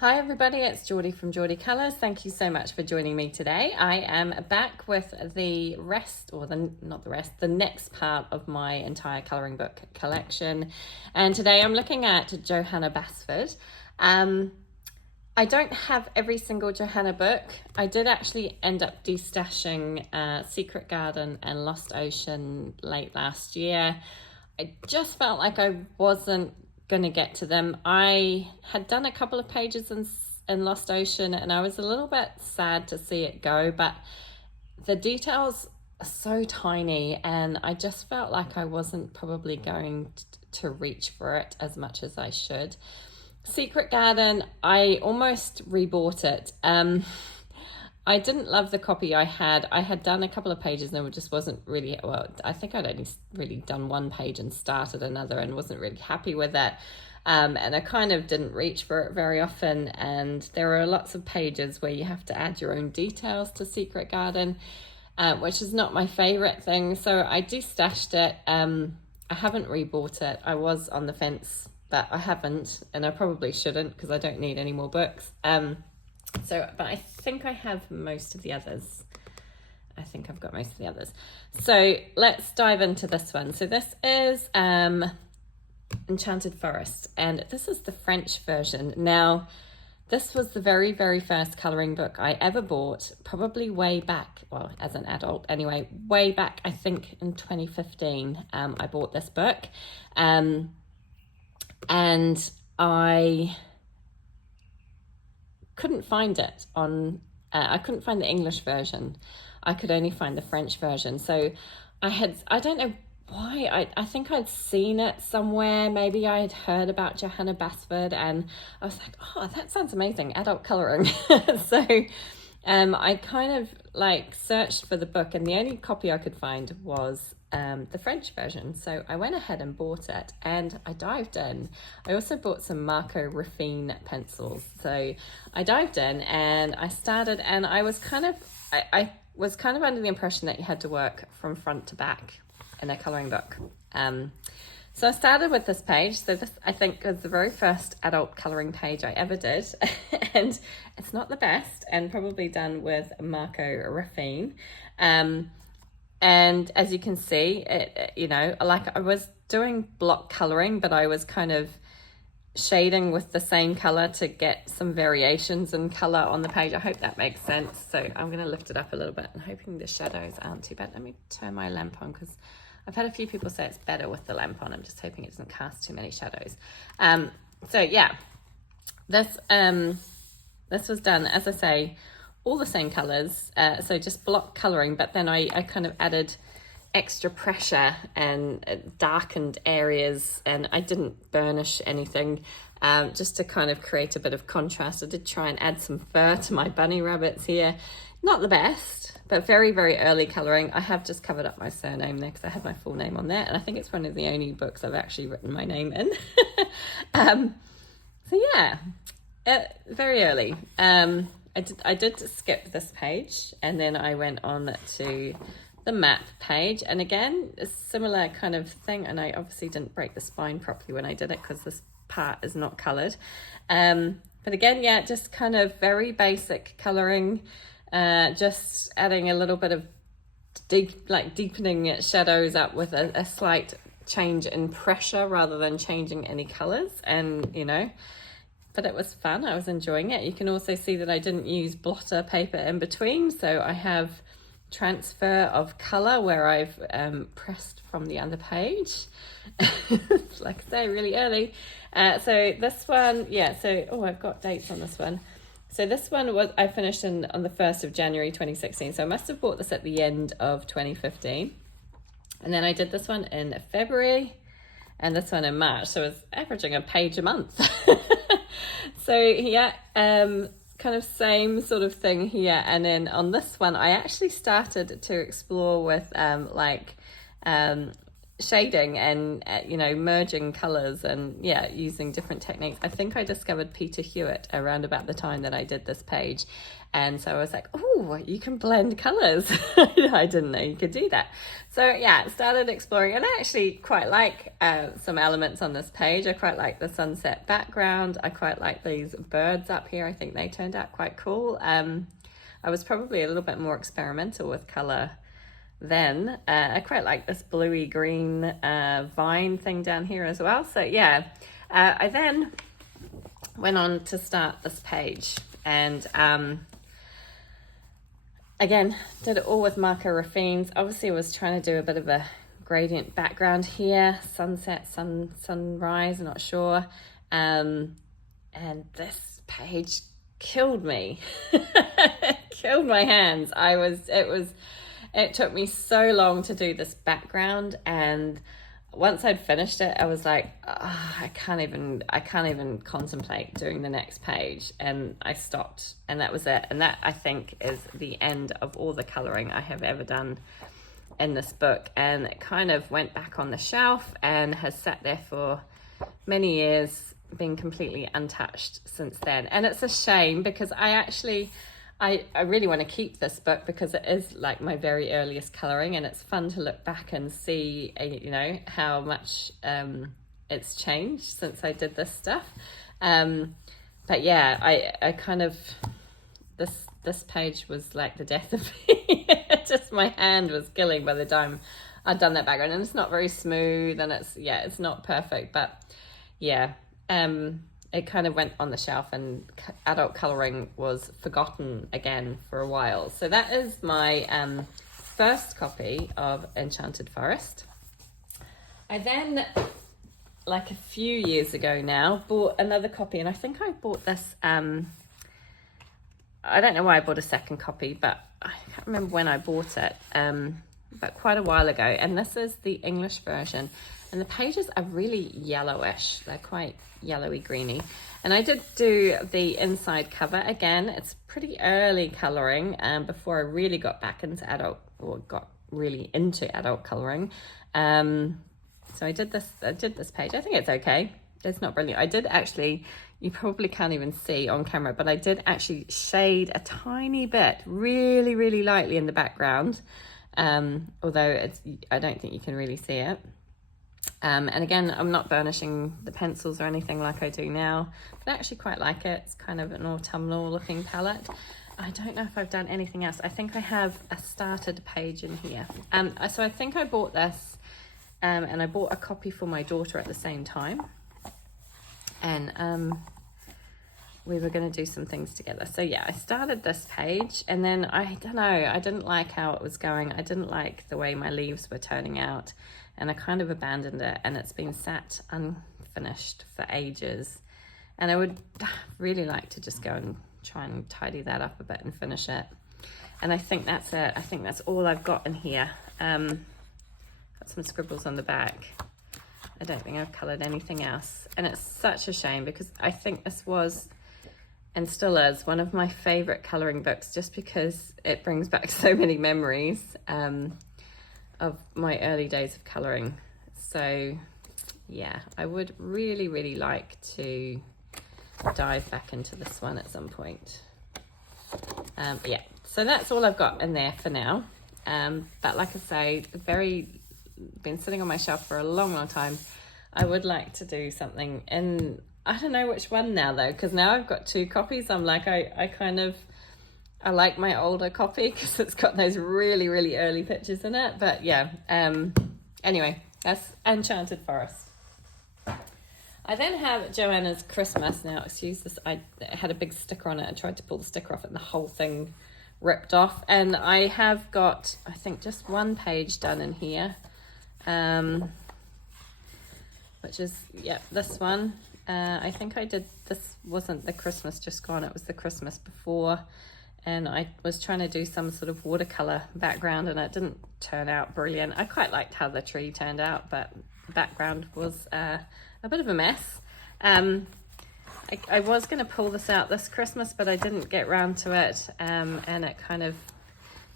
Hi everybody, it's Geordie from Geordie Colours. Thank you so much for joining me today. I am back with the next part of my entire colouring book collection. And today I'm looking at Johanna Basford. I don't have every single Johanna book. I did actually end up destashing Secret Garden and Lost Ocean late last year. I just felt like I wasn't going to get to them. I had done a couple of pages in Lost Ocean and I was a little bit sad to see it go, but the details are so tiny and I just felt like I wasn't probably going to reach for it as much as I should. Secret Garden, I almost rebought it. I didn't love the copy I had. I had done a couple of pages and it just wasn't really, well, I think I'd only really done one page and started another and wasn't really happy with it. And I kind of didn't reach for it very often. And there are lots of pages where you have to add your own details to Secret Garden, which is not my favorite thing. So I destashed it. I haven't rebought it. I was on the fence, but I haven't, and I probably shouldn't because I don't need any more books. But I think I have most of the others. I think I've got most of the others. So let's dive into this one. So this is Enchanted Forest, and this is the French version. Now, this was the very, very first colouring book I ever bought, probably way back, well, as an adult anyway, way back, I think in 2015, I bought this book. And I couldn't find it on, I couldn't find the English version. I could only find the French version. So I don't know why, I think I'd seen it somewhere. Maybe I had heard about Johanna Basford and I was like, oh, that sounds amazing, adult colouring. So I kind of like searched for the book and the only copy I could find was the French version. So I went ahead and bought it and I dived in. I also bought some Marco Raffine pencils. So I dived in and I started, and I was kind of under the impression that you had to work from front to back in a colouring book. So I started with this page. So this, I think, was the very first adult colouring page I ever did. And it's not the best, and probably done with Marco Raffine. And as you can see, like I was doing block colouring, but I was kind of shading with the same colour to get some variations in colour on the page. I hope that makes sense. So I'm going to lift it up a little bit. I'm hoping the shadows aren't too bad. Let me turn my lamp on because I've had a few people say it's better with the lamp on. I'm just hoping it doesn't cast too many shadows. So yeah, this was done, as I say, all the same colours, so just block colouring, but then I kind of added extra pressure and darkened areas, and I didn't burnish anything, just to kind of create a bit of contrast. I did try and add some fur to my bunny rabbits here. Not the best, but very, very early colouring. I have just covered up my surname there because I have my full name on there, and I think it's one of the only books I've actually written my name in. So yeah, very early. I did skip this page and then I went on to the map page, and again a similar kind of thing, and I obviously didn't break the spine properly when I did it because this part is not coloured, but again, yeah, just kind of very basic colouring, just adding a little bit of deepening shadows up with a slight change in pressure rather than changing any colours, and but it was fun. I was enjoying it. You can also see that I didn't use blotter paper in between. So I have transfer of colour where I've pressed from the other page. Like I say, really early. So this one, yeah, so, I've got dates on this one. So this one I finished on the 1st of January 2016. So I must have bought this at the end of 2015. And then I did this one in February and this one in March. So I was averaging a page a month. So yeah, kind of same sort of thing here. And then on this one, I actually started to explore with shading and you know, merging colors and using different techniques. I think I discovered Peter Hewitt around about the time that I did this page, and so I was like, oh, you can blend colors. I didn't know you could do that. So yeah, started exploring, and I actually quite like some elements on this page. I quite like the sunset background. I quite like these birds up here. I think they turned out quite cool. I was probably a little bit more experimental with color then. I quite like this bluey green vine thing down here as well. So yeah, I then went on to start this page, and again, did it all with marker raffines. Obviously I was trying to do a bit of a gradient background here, sunset, sunrise, not sure. And this page killed me. Killed my hands. It took me so long to do this background, and once I'd finished it, I was like, oh, I can't even contemplate doing the next page, and I stopped, and that was it. And that, I think, is the end of all the coloring I have ever done in this book, and it kind of went back on the shelf and has sat there for many years, been completely untouched since then. And it's a shame, because I really want to keep this book, because it is like my very earliest colouring, and it's fun to look back and see, you know, how much it's changed since I did this stuff. But yeah, I kind of, this page was like the death of me. Just my hand was killing by the time I'd done that background, and it's not very smooth, and it's not perfect, but yeah. It kind of went on the shelf, and adult colouring was forgotten again for a while. So that is my first copy of Enchanted Forest. I then, like a few years ago now, bought another copy, and I think I bought this, I don't know why I bought a second copy, but I can't remember when I bought it, but quite a while ago. And this is the English version. And the pages are really yellowish. They're quite yellowy greeny. And I did do the inside cover again. It's pretty early colouring, before I really got back into got really into adult colouring. So I did this page. I think it's okay. It's not brilliant. I did actually, you probably can't even see on camera, but I did actually shade a tiny bit, really, really lightly in the background. Although I don't think you can really see it. And again, I'm not burnishing the pencils or anything like I do now, but I actually quite like it. It's kind of an autumnal looking palette. I don't know if I've done anything else. I think I have a started page in here. So I think I bought this, and I bought a copy for my daughter at the same time. And we were going to do some things together. So yeah, I started this page, and then I don't know, I didn't like how it was going. I didn't like the way my leaves were turning out, and I kind of abandoned it, and it's been sat unfinished for ages. And I would really like to just go and try and tidy that up a bit and finish it. And I think that's it. I think that's all I've got in here. Got some scribbles on the back. I don't think I've coloured anything else. And it's such a shame, because I think this was, and still is, one of my favourite colouring books, just because it brings back so many memories of my early days of colouring. So yeah, I would really, really like to dive back into this one at some point. Yeah, so that's all I've got in there for now. But like I say, been sitting on my shelf for a long, long time. I would like to do something, and I don't know which one now though, because now I've got two copies. I'm like, I like my older copy because it's got those really, really early pictures in it. But yeah, anyway, that's Enchanted Forest. I then have Johanna's Christmas. Now, excuse this, it had a big sticker on it. I tried to pull the sticker off and the whole thing ripped off. And I have got, I think, just one page done in here, which is, this one. I think I did, this wasn't the Christmas just gone, it was the Christmas before. And I was trying to do some sort of watercolor background, and it didn't turn out brilliant. I quite liked how the tree turned out, but the background was a bit of a mess. I was going to pull this out this Christmas, but I didn't get round to it, and it kind of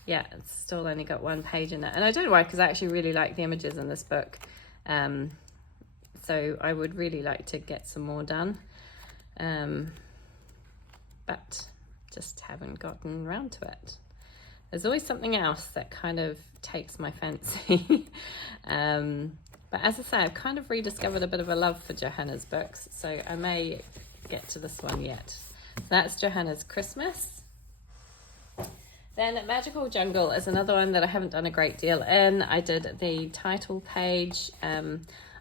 yeah, it's still only got one page in it. And I don't know why, because I actually really like the images in this book. So I would really like to get some more done. But just haven't gotten around to it. There's always something else that kind of takes my fancy. But as I say, I've kind of rediscovered a bit of a love for Johanna's books, so I may get to this one yet. So that's Johanna's Christmas. Then Magical Jungle is another one that I haven't done a great deal in. I did the title page.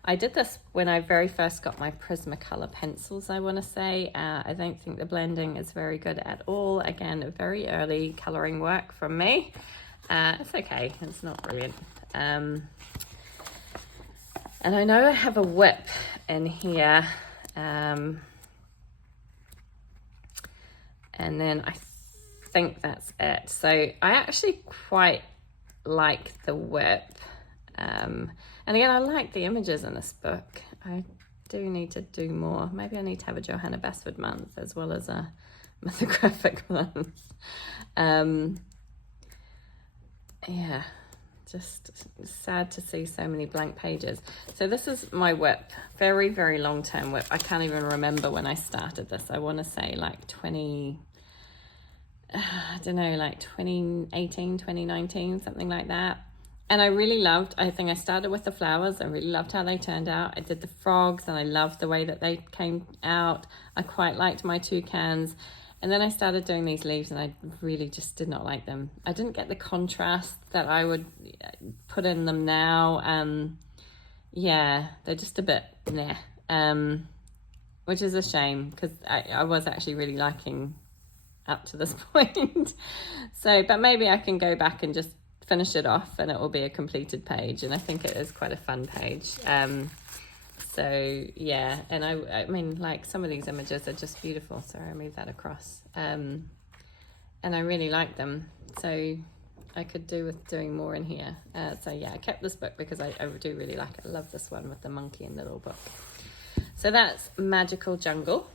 I did this when I very first got my Prismacolor pencils, I want to say. I don't think the blending is very good at all. Again, very early colouring work from me. It's okay, it's not brilliant. And I know I have a whip in here. And then I think that's it. So I actually quite like the whip. And again, I like the images in this book. I do need to do more. Maybe I need to have a Johanna Basford month as well as a mythographic month. Yeah, just sad to see so many blank pages. So this is my whip, very, very long-term whip. I can't even remember when I started this. I want to say like I don't know, like 2018, 2019, something like that. And I really loved, I think I started with the flowers. I really loved how they turned out. I did the frogs and I loved the way that they came out. I quite liked my toucans. And then I started doing these leaves and I really just did not like them. I didn't get the contrast that I would put in them now. Yeah, they're just a bit meh, which is a shame because I was actually really liking up to this point. So, but maybe I can go back and just finish it off and it will be a completed page, and I think it is quite a fun page. So yeah, and I mean, like, some of these images are just beautiful. Sorry, I moved that across. And I really like them, so I could do with doing more in here. So yeah, I kept this book because I do really like it. I love this one with the monkey in the little book. So that's Magical Jungle.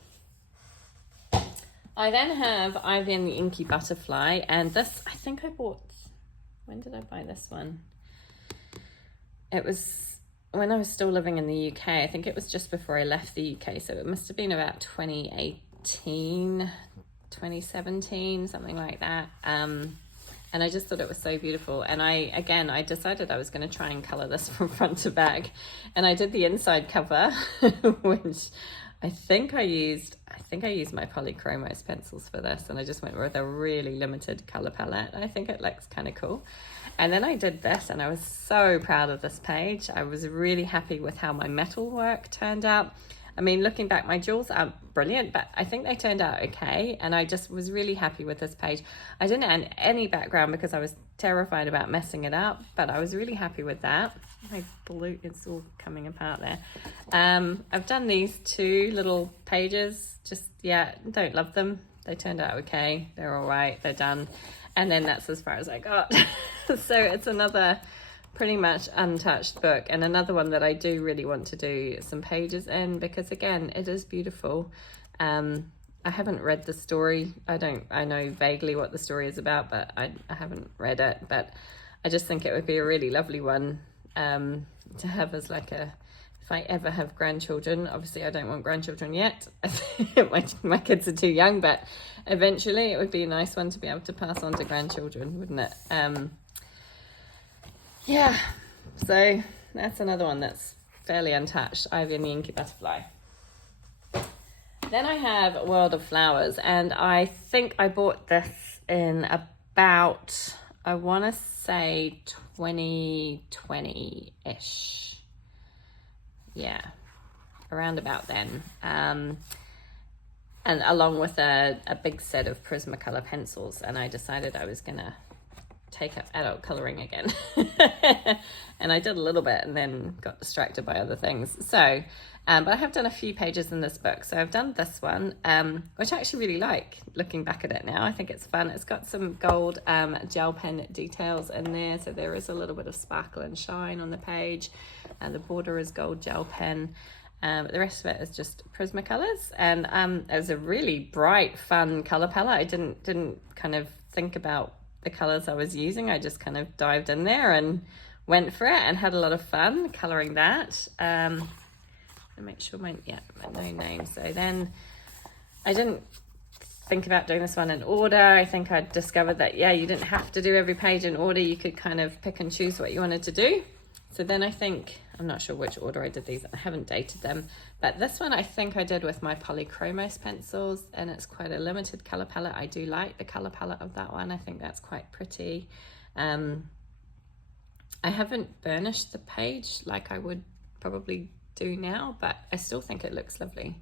I then have Ivy and the Inky Butterfly, and this I think I bought. When did I buy this one? It was when I was still living in the UK. I think it was just before I left the UK. So it must have been about 2018, 2017, something like that. And I just thought it was so beautiful. And I decided I was going to try and colour this from front to back. And I did the inside cover, which I think I used my Polychromos pencils for this, and I just went with a really limited color palette. I think it looks kind of cool. And then I did this, and I was so proud of this page. I was really happy with how my metal work turned out. I mean, looking back, my jewels aren't brilliant, but I think they turned out okay. And I just was really happy with this page. I didn't add any background because I was terrified about messing it up, but I was really happy with that. My blue, it's all coming apart there. I've done these two little pages. Just, yeah, don't love them. They turned out okay. They're all right. They're done. And then that's as far as I got. So it's another pretty much untouched book, and another one that I do really want to do some pages in, because again, it is beautiful. I haven't read the story. I know vaguely what the story is about, but I haven't read it. But I just think it would be a really lovely one to have as like a, if I ever have grandchildren. Obviously I don't want grandchildren yet. my kids are too young, but eventually it would be a nice one to be able to pass on to grandchildren, wouldn't it? Yeah, so that's another one that's fairly untouched, Ivy and the Inky Butterfly. Then I have World of Flowers, and I think I bought this in about, I want to say 2020-ish. Yeah, around about then. And along with a big set of Prismacolor pencils, and I decided I was going to take up adult colouring again. And I did a little bit and then got distracted by other things. So, but I have done a few pages in this book. So I've done this one, which I actually really like, looking back at it now. I think it's fun. It's got some gold gel pen details in there. So there is a little bit of sparkle and shine on the page. And the border is gold gel pen. But the rest of it is just Prismacolors. And it was a really bright, fun colour palette. I didn't kind of think about the colors I was using. I just kind of dived in there and went for it and had a lot of fun coloring that. Make sure my no name. So then I didn't think about doing this one in order. I think I discovered that, you didn't have to do every page in order. You could kind of pick and choose what you wanted to do. So then I'm not sure which order I did these. I haven't dated them. But this one I think I did with my Polychromos pencils, and it's quite a limited color palette. I do like the color palette of that one. I think that's quite pretty. I haven't burnished the page like I would probably do now, but I still think it looks lovely.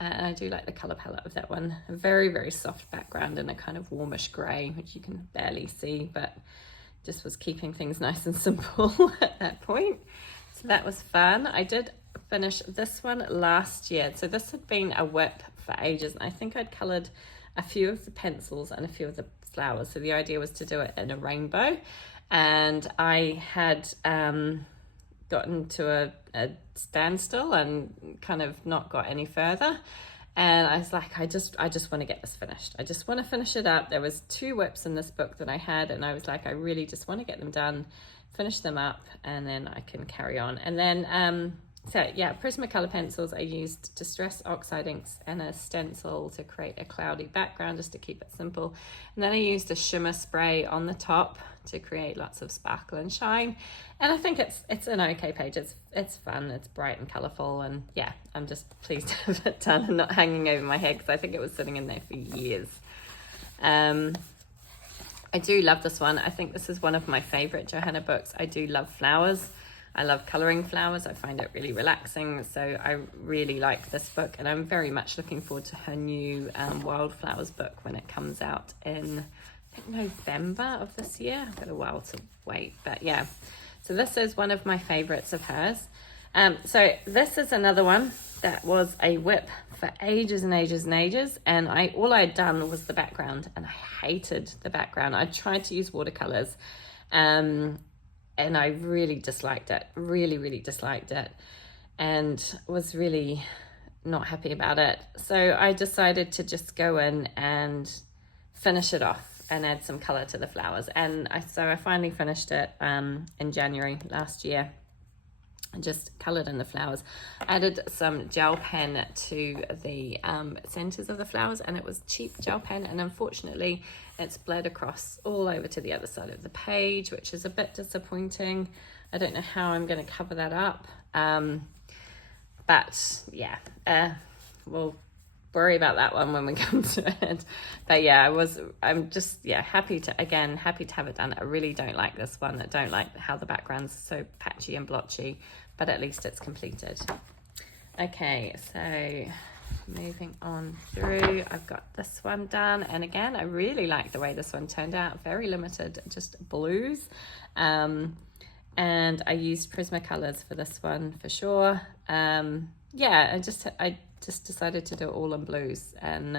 And I do like the color palette of that one. A very, very soft background and a kind of warmish gray, which you can barely see, but just was keeping things nice and simple at that point. So that was fun. I did finish this one last year. So this had been a whip for ages, and I think I'd colored a few of the pencils and a few of the flowers. So the idea was to do it in a rainbow, and I had gotten to a standstill and kind of not got any further. And I was like, I just want to get this finished. I just want to finish it up. There was 2 whips in this book that I had, and I was like, I really just want to get them done, finish them up, and then I can carry on. And then, Prismacolor pencils. I used Distress Oxide inks and a stencil to create a cloudy background, just to keep it simple. And then I used a shimmer spray on the top to create lots of sparkle and shine. And I think it's an okay page. It's fun, it's bright and colourful, and I'm just pleased to have it done and not hanging over my head, because I think it was sitting in there for years. I do love this one. I think this is one of my favourite Johanna books. I do love flowers. I love colouring flowers. I find it really relaxing. So I really like this book, and I'm very much looking forward to her new Wildflowers book when it comes out in, I think, November of this year. I've got a while to wait, but so this is one of my favourites of hers. So this is another one that was a whip for ages and ages and ages, and all I had done was the background, and I hated the background. I tried to use watercolours, and I really disliked it, really disliked it, and was really not happy about it. So I decided to just go in and finish it off and add some colour to the flowers. And I finally finished it in January last year. I just coloured in the flowers. Added some gel pen to the centres of the flowers, and it was cheap gel pen, and unfortunately it's bled across all over to the other side of the page, which is a bit disappointing. I don't know how I'm going to cover that up, but we'll worry about that one when we come to it. But I'm just happy to have it done. I really don't like this one. I don't like how the background's so patchy and blotchy, but at least it's completed. Okay, so moving on through, I've got this one done, and again, I really like the way this one turned out. Very limited, just blues, and I used Prismacolors for this one for sure. I just decided to do it all in blues, and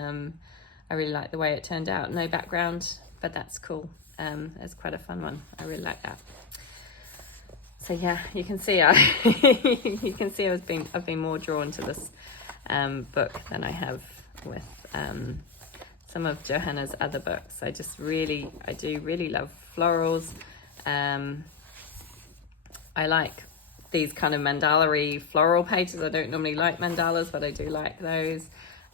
I really like the way it turned out. No background, but that's cool. It's quite a fun one. I really like that. So you can see I've been more drawn to this book than I have with some of Johanna's other books. I do really love florals. I like these kind of mandala-y floral pages. I don't normally like mandalas, but I do like those.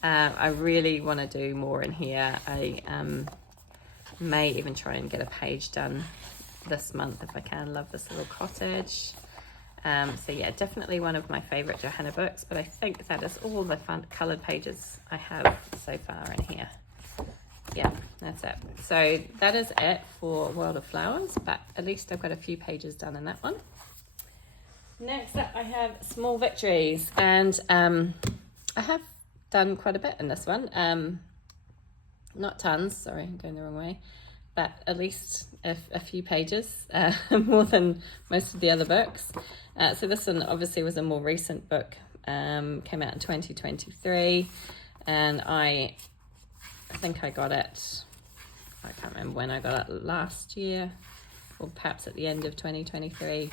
I really want to do more in here. I may even try and get a page done this month if I can. Love this little cottage. Definitely one of my favourite Johanna books, but I think that is all the fun coloured pages I have so far in here. That's it. So that is it for World of Flowers, but at least I've got a few pages done in that one. Next up I have Small Victories, and I have done quite a bit in this one. Not tons, sorry, I'm going the wrong way, but at least a few pages, more than most of the other books. So this one obviously was a more recent book, came out in 2023, and I think I got it, I can't remember when I got it, last year, or perhaps at the end of 2023.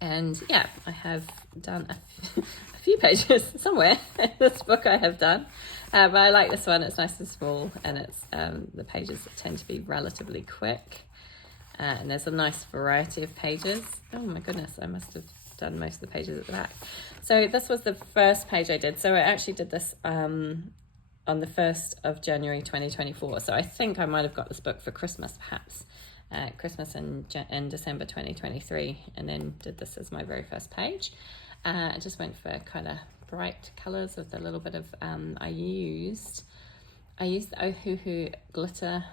And yeah, I have done a few pages somewhere in this book I have done. But I like this one. It's nice and small, and it's the pages tend to be relatively quick. And there's a nice variety of pages. Oh my goodness, I must have done most of the pages at the back. So this was the first page I did. So I actually did this on the 1st of January 2024. So I think I might have got this book for Christmas, perhaps. Christmas in December 2023, and then did this as my very first page. I just went for kind of bright colours with a little bit of, I used the Ohuhu glitter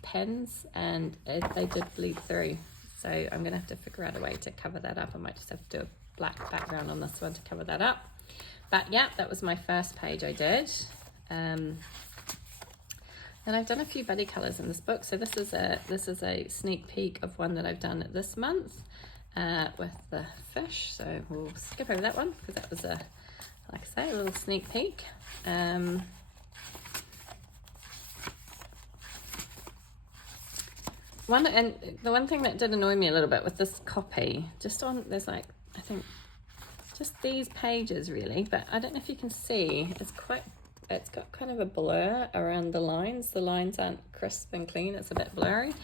pens, and they did bleed through. So I'm going to have to figure out a way to cover that up. I might just have to do a black background on this one to cover that up. But yeah, that was my first page I did. And I've done a few buddy colours in this book. So this is a sneak peek of one that I've done this month with the fish. So we'll skip over that one because that was like I say, a little sneak peek. And the one thing that did annoy me a little bit with this copy, there's like, I think just these pages really, but I don't know if you can see, it's got kind of a blur around the lines. The lines aren't crisp and clean. It's a bit blurry,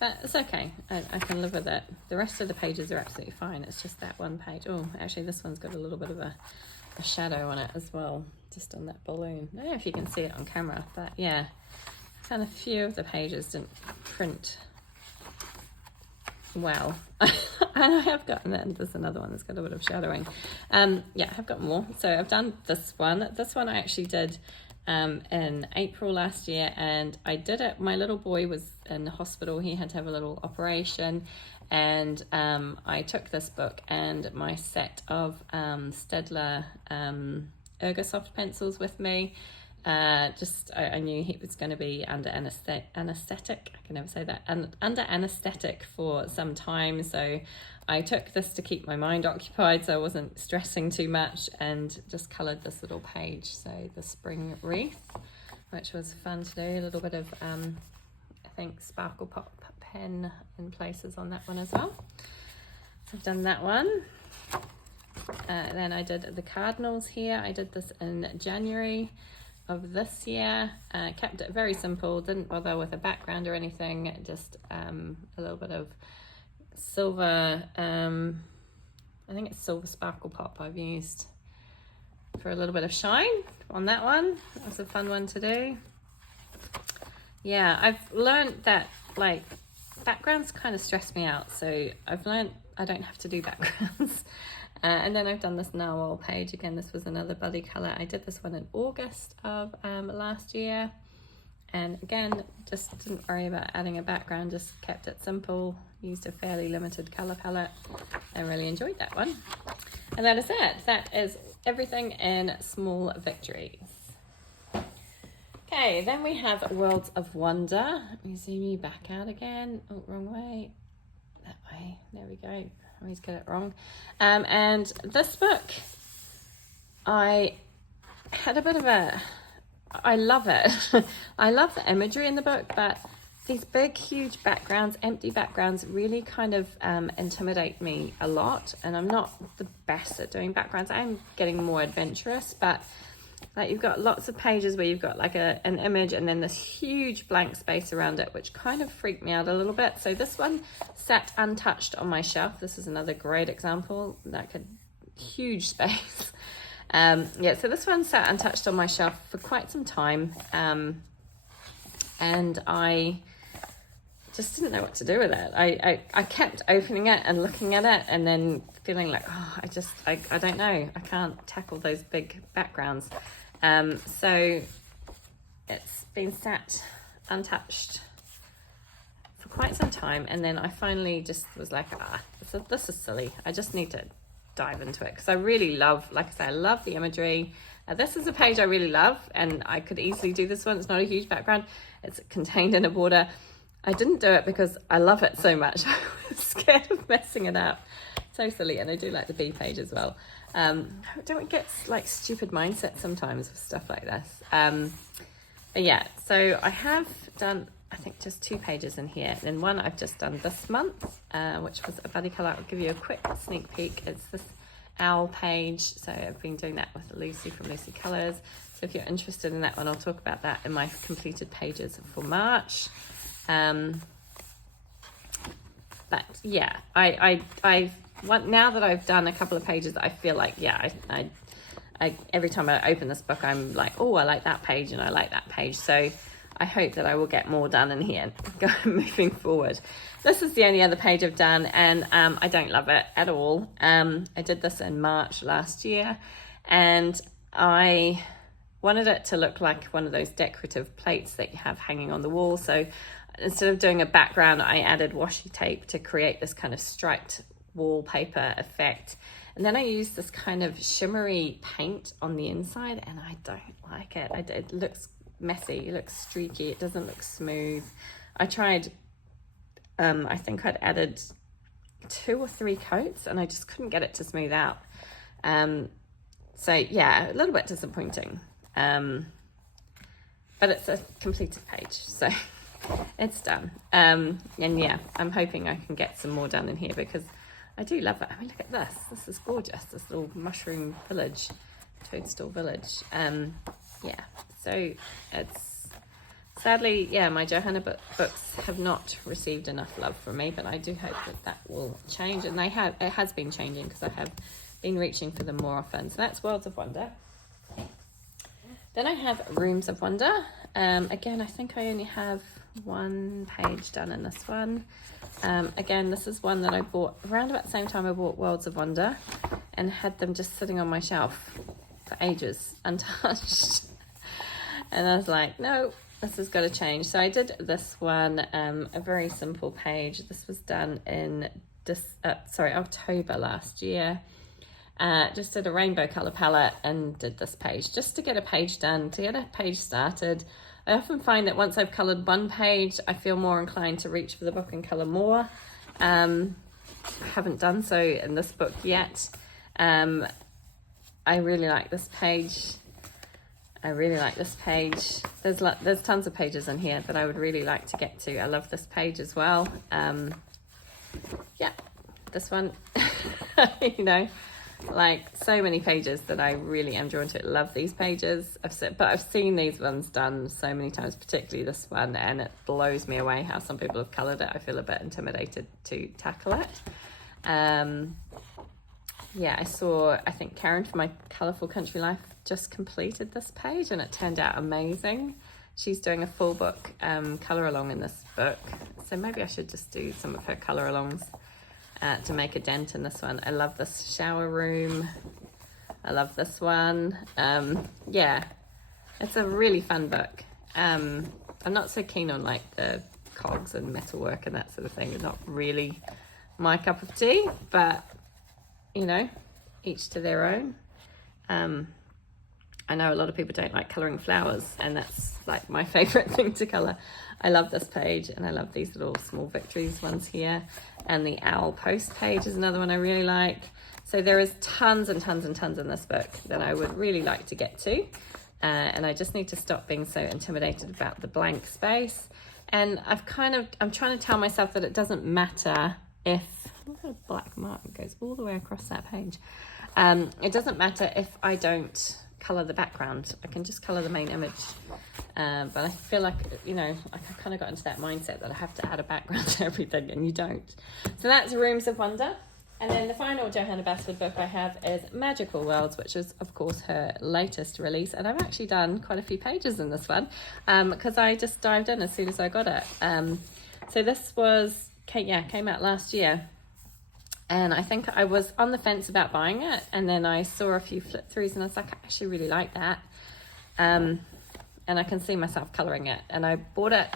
but it's okay. I can live with it. The rest of the pages are absolutely fine. It's just that one page. Oh, actually this one's got a little bit of a shadow on it as well, just on that balloon. I don't know if you can see it on camera, but yeah, kind of few of the pages didn't print well. And I have gotten it, and there's another one that's got a bit of shadowing. Yeah, I have got more. So I've done this one. This one I actually did in April last year, and I did it. My little boy was in the hospital. He had to have a little operation, and I took this book and my set of Staedtler Ergosoft pencils with me. I knew he was going to be under anesthetic, I can never say that, and under anesthetic for some time, so I took this to keep my mind occupied so I wasn't stressing too much, and just coloured this little page, so the spring wreath, which was fun to do. A little bit of I think sparkle pop pen in places on that one as well. So I've done that one. Then I did the cardinals here. I did this in January of this year. Kept it very simple, didn't bother with a background or anything, just a little bit of silver, I think it's silver sparkle pop I've used for a little bit of shine on that one. That was a fun one to do. Yeah, I've learned that like backgrounds kind of stress me out, so I've learned I don't have to do backgrounds. And then I've done this narwhal page. Again, this was another buddy colour. I did this one in August of last year. And again, just didn't worry about adding a background, just kept it simple, used a fairly limited colour palette. I really enjoyed that one. And that is it. That is everything in Small Victories. Okay, then we have Worlds of Wonder. Let me zoom you back out again. Oh, wrong way. That way. There we go. I always get it wrong. And this book, I had a bit of I love it. I love the imagery in the book, but these big, huge backgrounds, empty backgrounds, really kind of intimidate me a lot. And I'm not the best at doing backgrounds. I'm getting more adventurous, but like you've got lots of pages where you've got like an image and then this huge blank space around it, which kind of freaked me out a little bit. So this one sat untouched on my shelf. This is another great example, like a huge space. Yeah, so this one sat untouched on my shelf for quite some time. And I just didn't know what to do with it. I kept opening it and looking at it and then feeling like, oh, I don't know. I can't tackle those big backgrounds. So it's been sat untouched for quite some time. And then I finally just was like, this is silly. I just need to dive into it because I really love, like I say, I love the imagery. This is a page I really love, and I could easily do this one. It's not a huge background. It's contained in a border. I didn't do it because I love it so much. I was scared of messing it up. So silly. And I do like the B page as well. Don't we get like stupid mindsets sometimes with stuff like this? But yeah, so I have done I think just 2 pages in here. And then one I've just done this month, which was a buddy colour. I'll give you a quick sneak peek. It's this owl page. So I've been doing that with Lucy from Lucy Colours. So if you're interested in that one, I'll talk about that in my completed pages for March. But yeah, I want, now that I've done a couple of pages, I feel like, yeah, I every time I open this book, I'm like, oh, I like that page and I like that page. So I hope that I will get more done in here moving forward. This is the only other page I've done, and I don't love it at all. I did this in March last year, and I wanted it to look like one of those decorative plates that you have hanging on the wall. So instead of doing a background, I added washi tape to create this kind of striped wallpaper effect. And then I used this kind of shimmery paint on the inside, and I don't like it. It looks messy, it looks streaky, it doesn't look smooth. I tried, I think I'd added 2 or 3 coats, and I just couldn't get it to smooth out. So yeah, a little bit disappointing. But it's a completed page, so it's done. And yeah, I'm hoping I can get some more done in here, because I do love it. I mean, look at this. This is gorgeous. This little mushroom village, toadstool village. Yeah, so it's sadly, yeah, my Johanna books have not received enough love from me, but I do hope that that will change. And it has been changing, because I have been reaching for them more often. So that's Worlds of Wonder. Then I have Rooms of Wonder. Again, I think I only have 1 page done in this one. Again, this is one that I bought around about the same time I bought Worlds of Wonder, and had them just sitting on my shelf for ages, untouched. And I was like, no, this has got to change. So I did this one, a very simple page. This was done in October last year. Just did a rainbow color palette and did this page just to get a page done, to get a page started. I often find that once I've colored 1 page, I feel more inclined to reach for the book and color more. I haven't done so in this book yet. I really like this page. There's tons of pages in here that I would really like to get to. I love this page as well. Yeah, this one, you know, like so many pages that I really am drawn to it. Love these pages. I've seen these ones done so many times, particularly this one, and it blows me away how some people have coloured it. I feel a bit intimidated to tackle it. Yeah, I think Karen from My Colourful Country Life just completed this page, and it turned out amazing. She's doing a full book colour along in this book, so maybe I should just do some of her colour alongs to make a dent in this one. I love this shower room. I love this one. Yeah, it's a really fun book. I'm not so keen on like the cogs and metalwork and that sort of thing. It's not really my cup of tea, but you know, each to their own. I know a lot of people don't like colouring flowers, and that's like my favourite thing to colour. I love this page, and I love these little small Victories ones here. And the owl post page is another one I really like. So there is tons and tons and tons in this book that I would really like to get to. And I just need to stop being so intimidated about the blank space. And I'm trying to tell myself that it doesn't matter if, look at a black mark that goes all the way across that page. It doesn't matter if I don't colour the background. I can just colour the main image. But I feel like, you know, I kind of got into that mindset that I have to add a background to everything, and you don't. So that's Rooms of Wonder. And then the final Johanna Basford book I have is Magical Worlds, which is, of course, her latest release. And I've actually done quite a few pages in this one because I just dived in as soon as I got it. So this came out last year. And I think I was on the fence about buying it. And then I saw a few flip throughs and I was like, I actually really like that. And I can see myself colouring it. And I bought it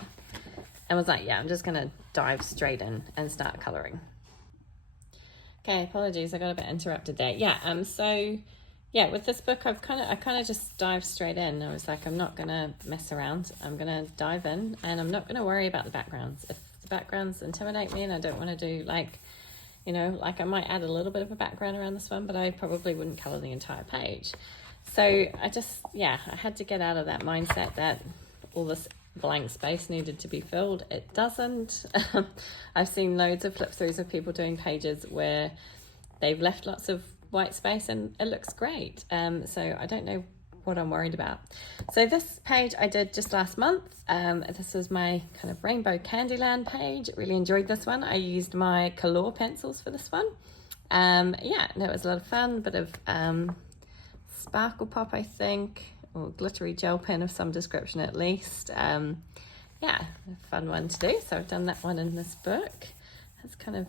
and was like, yeah, I'm just going to dive straight in and start colouring. Okay, apologies, I got a bit interrupted there. Yeah, so yeah, with this book, I kind of just dived straight in. I was like, I'm not going to mess around. I'm going to dive in, and I'm not going to worry about the backgrounds. If the backgrounds intimidate me and I don't want to do like, you know, like I might add a little bit of a background around this one, but I probably wouldn't colour the entire page. So I had to get out of that mindset that all this blank space needed to be filled. It doesn't. I've seen loads of flip throughs of people doing pages where they've left lots of white space and it looks great. So I don't know what I'm worried about. So this page I did just last month. This was my kind of rainbow Candyland page. Really enjoyed this one. I used my Color pencils for this one. Yeah, no, it was a lot of fun. Bit of sparkle pop, I think, or glittery gel pen of some description at least. Yeah, a fun one to do. So I've done that one in this book. It's kind of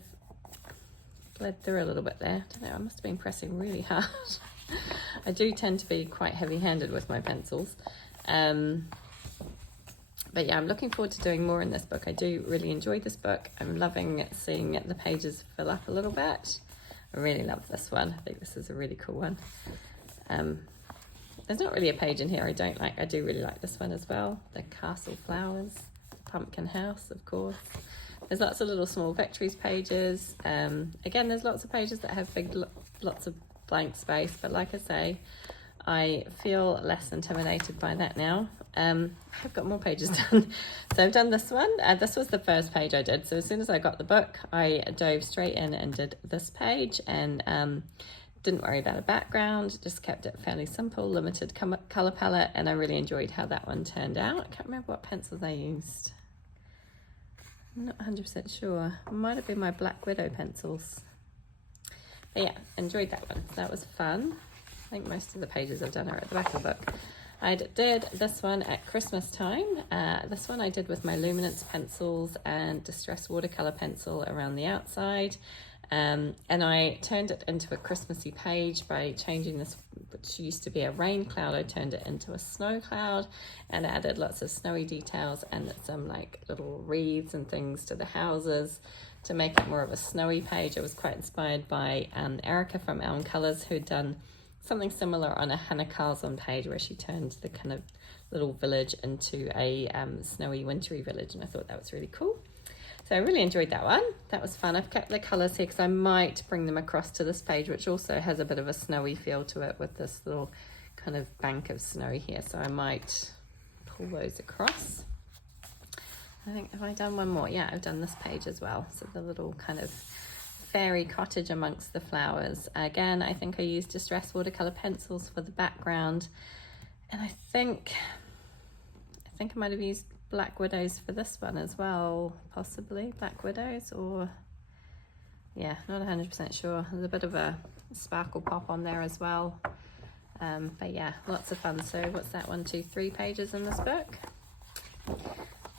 bled through a little bit there. I don't know, I must have been pressing really hard. I do tend to be quite heavy-handed with my pencils. But yeah, I'm looking forward to doing more in this book. I do really enjoy this book. I'm loving seeing the pages fill up a little bit. I really love this one. I think this is a really cool one. There's not really a page in here I don't like. I do really like this one as well. The castle flowers, the pumpkin house, of course. There's lots of little small Victories pages. Again, there's lots of pages that have lots of blank space, but like I say, I feel less intimidated by that now. I've got more pages done. So I've done this one. This was the first page I did. So as soon as I got the book, I dove straight in and did this page, and didn't worry about a background, just kept it fairly simple, limited color palette, and I really enjoyed how that one turned out. I can't remember what pencils I used. I'm not 100% sure. It might have been my Black Widow pencils. But yeah, enjoyed that one. So that was fun. I think most of the pages I've done are at the back of the book. I did this one at Christmas time. This one I did with my luminance pencils and distress watercolor pencil around the outside. And I turned it into a Christmassy page by changing this, which used to be a rain cloud. I turned it into a snow cloud and added lots of snowy details and some like little wreaths and things to the houses to make it more of a snowy page. I was quite inspired by Erica from Elm Colours, who'd done something similar on a Hannah Carlson page where she turned the kind of little village into a snowy wintry village, and I thought that was really cool. So I really enjoyed that one. That was fun. I've kept the colours here because I might bring them across to this page, which also has a bit of a snowy feel to it with this little kind of bank of snow here. So I might pull those across. I think, have I done one more? Yeah, I've done this page as well. So the little kind of fairy cottage amongst the flowers. Again, I think I used distress watercolor pencils for the background. And I think I might have used Black Widows for this one as well, possibly. Black Widows, or yeah, not 100% sure. There's a bit of a sparkle pop on there as well. But yeah, lots of fun. So what's that, 1, 2, 3 pages in this book?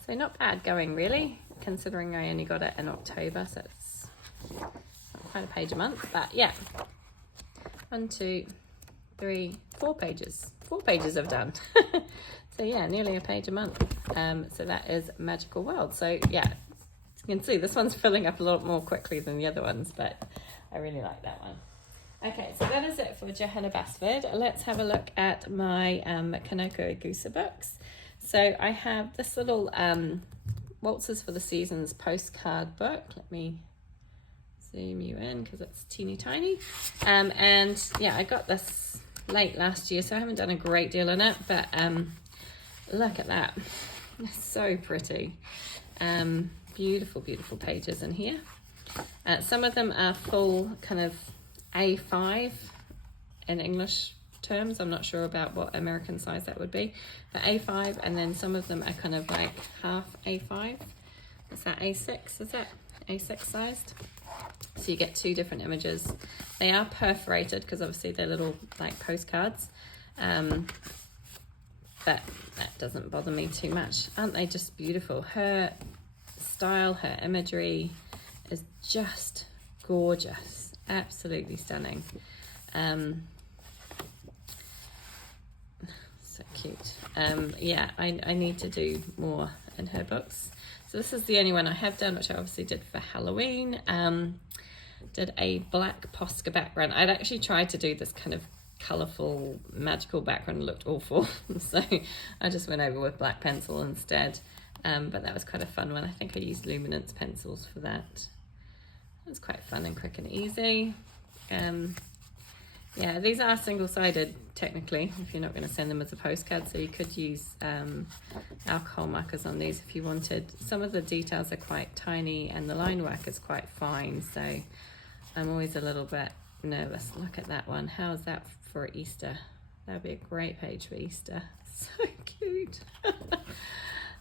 So not bad going, really, considering I only got it in October, so it's not quite a page a month. But yeah, 1, 2, 3, 4 pages. 4 pages I've done. So yeah, nearly a page a month. So that is Magical World. So yeah, as you can see, this one's filling up a lot more quickly than the other ones, but I really like that one. Okay, so that is it for Johanna Basford. Let's have a look at my Kanoko Egusa books. So I have this little Waltzes for the Seasons postcard book. Let me zoom you in because it's teeny tiny. And yeah, I got this late last year, so I haven't done a great deal in it, but look at that. It's so pretty. Beautiful, beautiful pages in here. Some of them are full kind of A5 in English terms. I'm not sure about what American size that would be, but A5, and then some of them are kind of like half A5. Is that A6? Is that A6 sized? So you get 2 different images. They are perforated because obviously they're little like postcards, but that doesn't bother me too much. Aren't they just beautiful? Her style, her imagery is just gorgeous, absolutely stunning. So cute. Yeah, I need to do more in her books. So this is the only one I have done, which I obviously did for Halloween. Did a black Posca background. I'd actually tried to do this kind of colourful magical background. It looked awful, so I just went over with black pencil instead. But that was quite a fun one. I think I used luminance pencils for that. It was quite fun and quick and easy. Yeah, these are single-sided technically if you're not going to send them as a postcard, so you could use alcohol markers on these if you wanted. Some of the details are quite tiny and the line work is quite fine, so I'm always a little bit nervous. Look at that one. How is that for Easter? That would be a great page for Easter. So cute.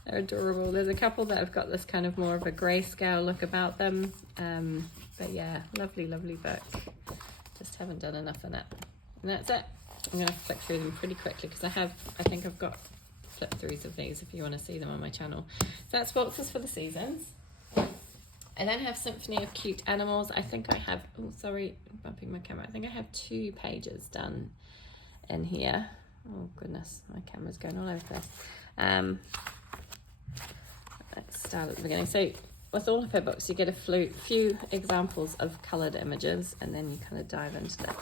They're adorable. There's a couple that have got this kind of more of a grayscale look about them, but yeah, lovely book. Just haven't done enough in it. And that's it. I'm going to flick through them pretty quickly because I think I've got flip throughs of these if you want to see them on my channel. So that's boxes for the seasons. I then have Symphony of Cute Animals. I think I have, oh sorry, I'm bumping my camera. I think I have 2 pages done in here. Oh goodness, my camera's going all over the place. Let's start at the beginning. So with all of her books, you get a few examples of coloured images and then you kind of dive into that.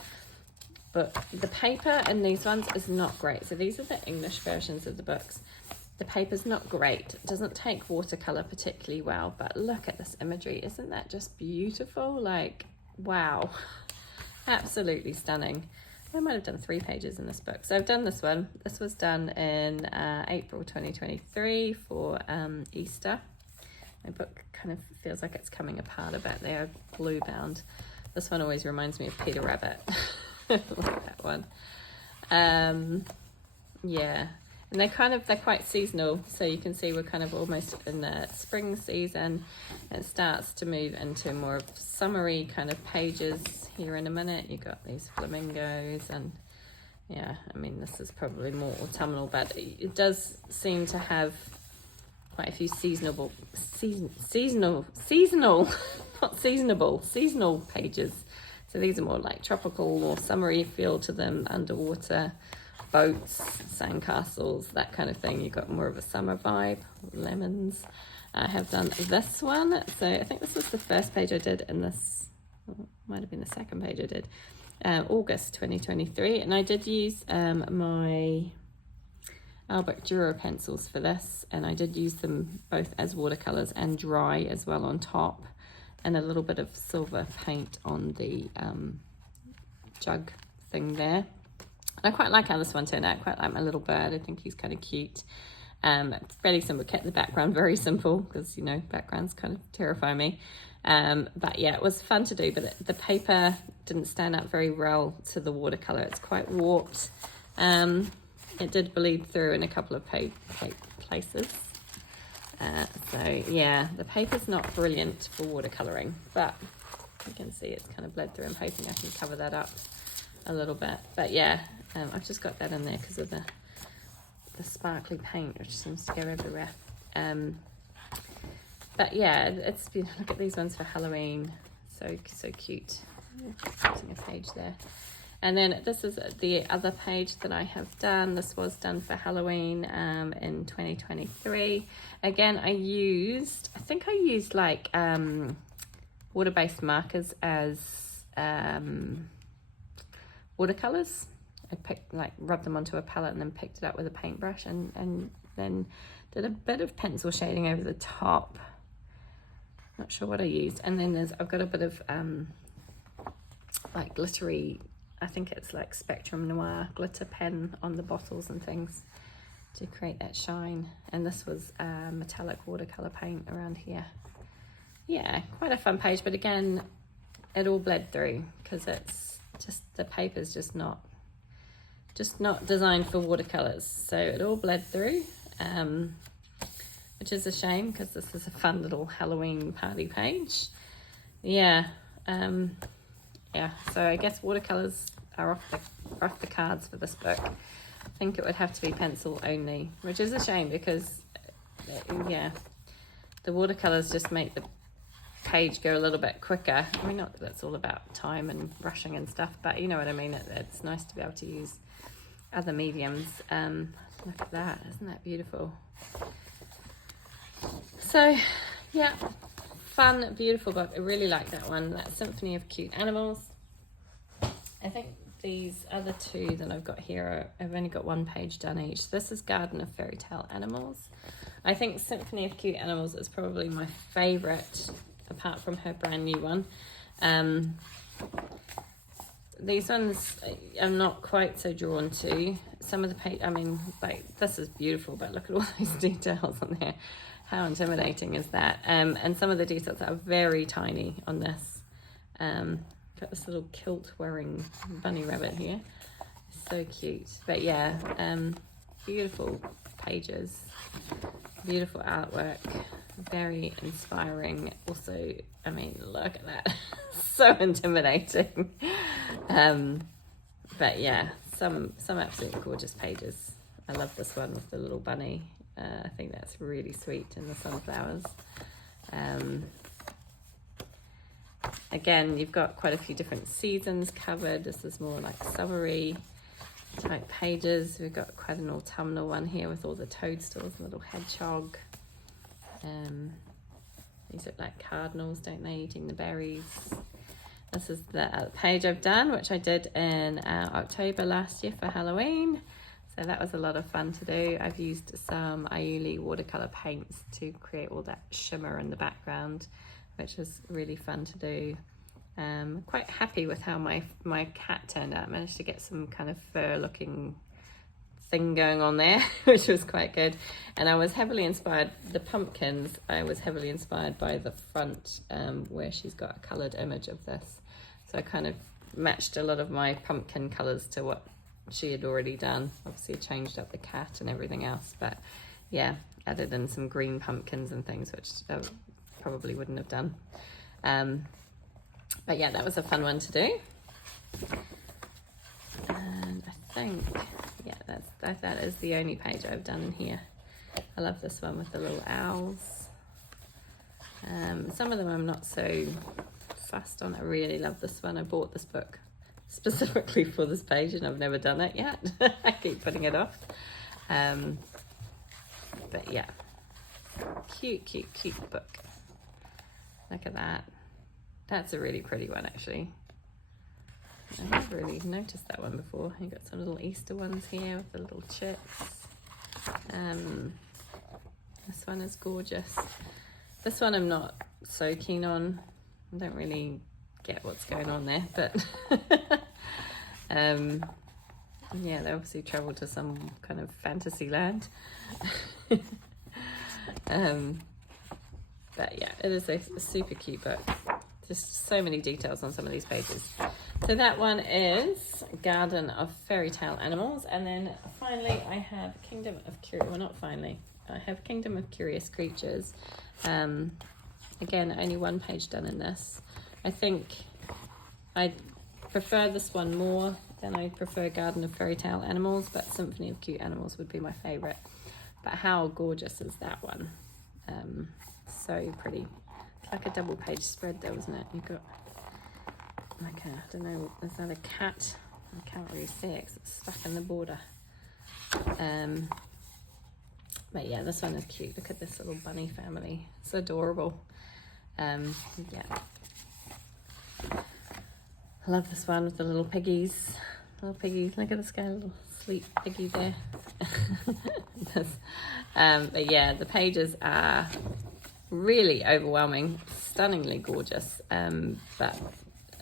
But the paper in these ones is not great. So these are the English versions of the books. The paper's not great. It doesn't take watercolour particularly well, but look at this imagery. Isn't that just beautiful? Like, wow, absolutely stunning. I might have done 3 pages in this book. So I've done this one. This was done in April 2023 for Easter. My book kind of feels like it's coming apart a bit. They are blue bound. This one always reminds me of Peter Rabbit. Like that one. Yeah. And they're quite seasonal. So you can see we're kind of almost in the spring season. It starts to move into more of summery kind of pages here in a minute. You've got these flamingos and yeah, I mean, this is probably more autumnal, but it does seem to have quite a few seasonal pages. So these are more like tropical or summery feel to them, underwater, boats, sandcastles, that kind of thing. You've got more of a summer vibe, lemons. I have done this one. So I think this was the first page I did in this, might have been the second page I did, August 2023. And I did use my Albert Dürer pencils for this, and I did use them both as watercolors and dry as well on top, and a little bit of silver paint on the jug thing there. I quite like how this one turned out. I quite like my little bird. I think he's kind of cute. Fairly simple. Kept the background very simple because, you know, backgrounds kind of terrify me. But yeah, it was fun to do, but the paper didn't stand out very well to the watercolor. It's quite warped. It did bleed through in a couple of places. So yeah, the paper's not brilliant for watercoloring, but you can see it's kind of bled through. I'm hoping I can cover that up a little bit. But yeah, I've just got that in there because of the sparkly paint, which seems to go everywhere. But yeah, it's been, look at these ones for Halloween. So cute. Putting a page there. And then this is the other page that I have done. This was done for Halloween in 2023. Again, I think I used like water-based markers as watercolors. I rubbed them onto a palette and then picked it up with a paintbrush and then did a bit of pencil shading over the top. Not sure what I used. And then I've got a bit of like glittery, I think it's like Spectrum Noir glitter pen on the bottles and things to create that shine. And this was metallic watercolor paint around here. Yeah, quite a fun page, but again, it all bled through because it's just, the paper's just not designed for watercolors. So it all bled through, which is a shame because this is a fun little Halloween party page. Yeah. Yeah, so I guess watercolors are off the cards for this book. I think it would have to be pencil only, which is a shame because, yeah, the watercolors just make the page go a little bit quicker. I mean, not that it's all about time and rushing and stuff, but you know what I mean. It's nice to be able to use other mediums. Look at that, isn't that beautiful? So, yeah. Fun, beautiful book. I really like that one. That Symphony of Cute Animals. I think these other two that I've got here, I've only got one page done each. This is Garden of Fairytale Animals. I think Symphony of Cute Animals is probably my favourite, apart from her brand new one. these ones I'm not quite so drawn to. Some of the page, I mean, like this is beautiful, but look at all those details on there. How intimidating is that? And some of the details are very tiny on this. Got this little kilt wearing bunny rabbit here. So cute. But yeah, beautiful pages, beautiful artwork, very inspiring. Also, I mean, look at that. So intimidating. But yeah, some absolutely gorgeous pages. I love this one with the little bunny. I think that's really sweet, in the sunflowers. Again, you've got quite a few different seasons covered. This is more like summery type pages. We've got quite an autumnal one here with all the toadstools and little hedgehog. These look like cardinals, don't they, eating the berries. This is the page I've done, which I did in October last year for Halloween. So that was a lot of fun to do. I've used some Aiuli watercolor paints to create all that shimmer in the background, which was really fun to do. Quite happy with how my cat turned out. I managed to get some kind of fur looking thing going on there, which was quite good. And I was heavily inspired, the pumpkins, I was heavily inspired by the front where she's got a coloured image of this. So I kind of matched a lot of my pumpkin colours to what she had already done. Obviously changed up the cat and everything else, but yeah, added in some green pumpkins and things, which I probably wouldn't have done. But yeah, that was a fun one to do. And I think, yeah, that is the only page I've done in here. I love this one with the little owls. Some of them I'm not so fussed on. I really love this one. I bought this book specifically for this page and I've never done it yet. I keep putting it off. But yeah, cute book. Look at that. That's a really pretty one, actually. I've never really noticed that one before. You've got some little Easter ones here with the little chicks. This one is gorgeous. This one I'm not so keen on. I don't really get what's going on there, but yeah, they obviously travel to some kind of fantasy land. But yeah, it is a super cute book. Just so many details on some of these pages. So that one is Garden of Fairytale Animals. And then finally I have Kingdom of Curious, well not finally, I have Kingdom of Curious Creatures. Again, only one page done in this. I think I prefer this one more than I prefer Garden of Fairytale Animals, but Symphony of Cute Animals would be my favourite. But how gorgeous is that one? So pretty. It's like a double page spread though, isn't it? You've got like a, I don't know, is that a cat? I can't really see it because it's stuck in the border. But yeah, this one is cute. Look at this little bunny family. It's adorable. Yeah. I love this one with the little piggies. Little piggy, look at this guy, little sweet piggy there. But yeah, the pages are really overwhelming, stunningly gorgeous, but